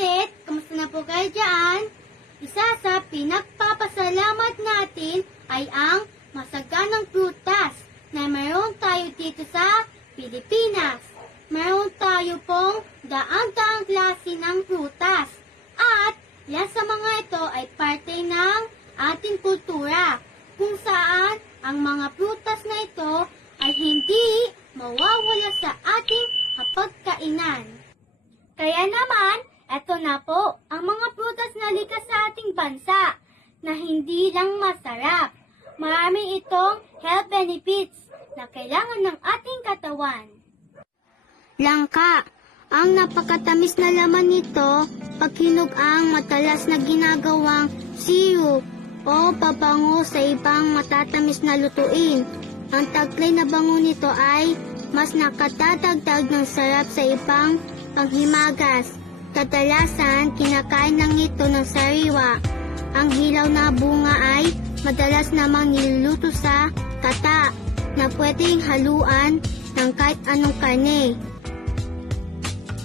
ulit, kamusta na po kayo dyan? Isa sa pinagpapasalamat natin ay ang masaganang prutas na mayroon tayo dito sa Pilipinas. Mayroon tayo pong daang-daang klase ng prutas at ilan sa mga ito ay parte ng ating kultura kung saan ang mga prutas na ito ay hindi mawawala sa ating hapagkainan. Kaya naman, eto na po ang mga prutas na likas sa ating bansa na hindi lang masarap. Marami itong health benefits na kailangan ng ating katawan. Langka. Ang napakatamis na laman nito pag hinog ang matalas na ginagawang syrup o pabango sa ibang matatamis na lutuin. Ang taglay na bango nito ay mas nakatatagdag ng sarap sa ibang panghimagas. Kadalasan, kinakain lang ito ng sariwa. Ang hilaw na bunga ay madalas namang niluluto sa kata na pwedeng haluan ng kahit anong karne.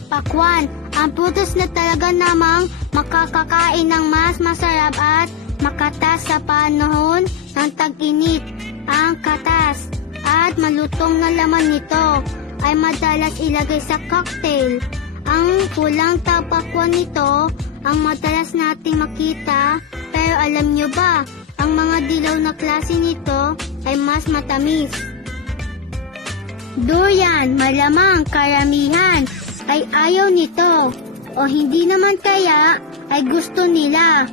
Pakwan, ang prutas na talaga namang makakakain ng mas masarap at makatas sa panahon ng tag-init. Ang katas at malutong na laman nito ay madalas ilagay sa cocktail. Ang pulang tapakwan nito ang madalas nating makita, pero alam nyo ba, ang mga dilaw na klase nito ay mas matamis. Durian, malamang karamihan ay ayaw nito o hindi naman kaya ay gusto nila.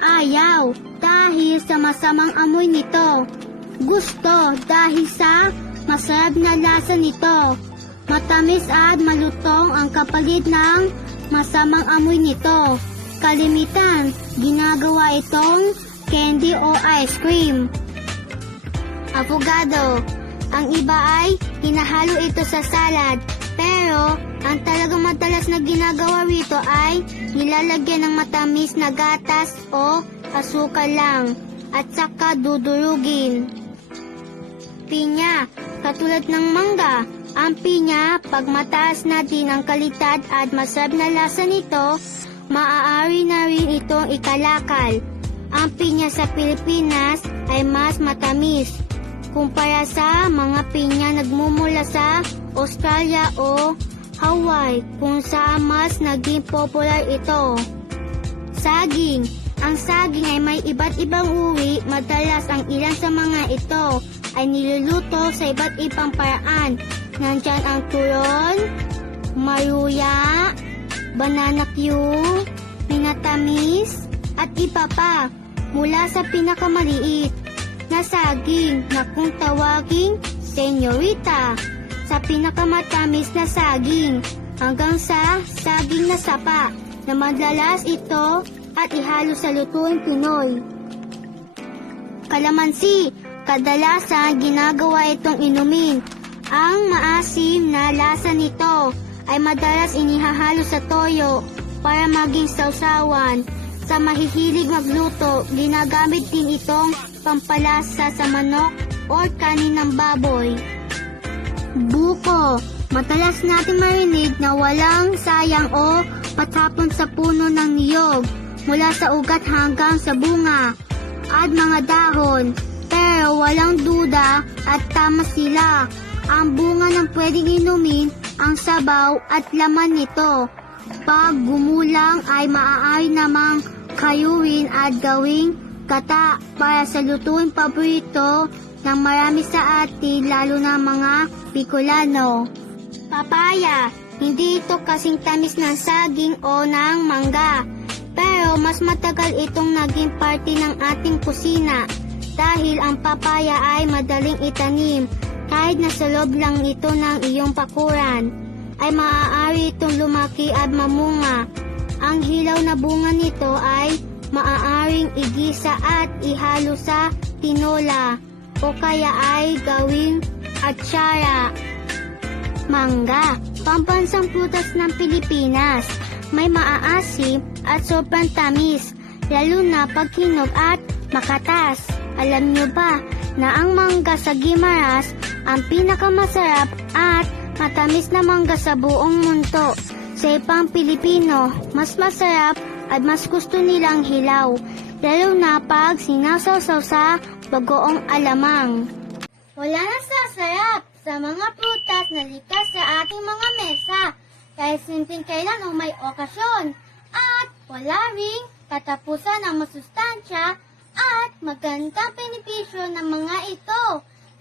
Ayaw dahil sa masamang amoy nito. Gusto dahil sa masarap na lasa nito. Matamis at malutong ang kapalit ng masamang amoy nito. Kalimitan, ginagawa itong candy o ice cream. Avocado, ang iba ay hinahalo ito sa salad. Pero, ang talagang madalas na ginagawa rito ay nilalagyan ng matamis na gatas o asukal lang at saka dudurugin. Pinya, katulad ng mangga, ang pinya, pag mataas na din ang kalidad at masarap na lasa nito, maaari na rin itong ikalakal. Ang pinya sa Pilipinas ay mas matamis kumpara sa mga pinya nagmumula sa Australia o Hawaii kung saan mas naging popular ito. Saging. Ang saging ay may iba't ibang uri, madalas ang ilan sa mga ito ay niluluto sa iba't ibang paraan. Nandyan ang turon, maruya, banana Q, pinatamis, at iba pa. Mula sa pinakamaliit na saging na kung tawaging senyorita, sa pinakamatamis na saging, hanggang sa saging na sapa, na madalas ito at ihalo sa lutuing Pinoy. Kalamansi, kadalasan ginagawa itong inumin. Ang maasim na lasa nito ay madalas inihahalo sa toyo para maging sausawan. Sa mahihilig magluto, ginagamit din itong pampalasa sa manok o kanin ng baboy. Buko, madalas natin marinig na walang sayang o patapon sa puno ng niyog mula sa ugat hanggang sa bunga at mga dahon. Pero walang duda at tama sila. Ang bunga ng pwedeng inumin, ang sabaw at laman nito. Pag gumulang ay maaari namang kayuin at gawing kata para sa lutuing paborito ng marami sa atin, lalo na mga Bicolano. Papaya, hindi ito kasing tamis ng saging o ng mangga. Pero mas matagal itong naging parte ng ating kusina dahil ang papaya ay madaling itanim. Kahit nasa loob lang ito ng iyong pakuran, ay maaari itong lumaki at mamunga. Ang hilaw na bunga nito ay maaaring igisa at ihalo sa tinola o kaya ay gawing atsara. Mangga, pambansang prutas ng Pilipinas. May maaasim at sobrang tamis, lalo na pag hinog at makatas. Alam nyo ba na ang mangga sa Guimaras ang pinakamasarap at matamis na mangga sa buong mundo? Sa ibang Pilipino, mas masarap at mas gusto nilang hilaw, lalo na pag sinasawsaw sa bagoong alamang. Wala nang sasarap sa mga prutas na likas sa ating mga mesa, kahit simpleng kailan o may okasyon, at wala ring katapusan ng masustansya at magandang benepisyo ng mga ito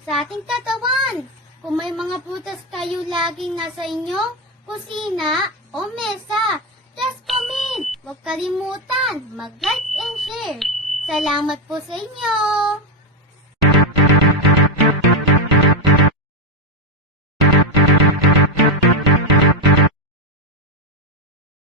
sa ating katawan. Kung may mga prutas kayo laging nasa inyong kusina o mesa, just comment. Huwag kalimutan mag-like and share. Salamat po sa inyo!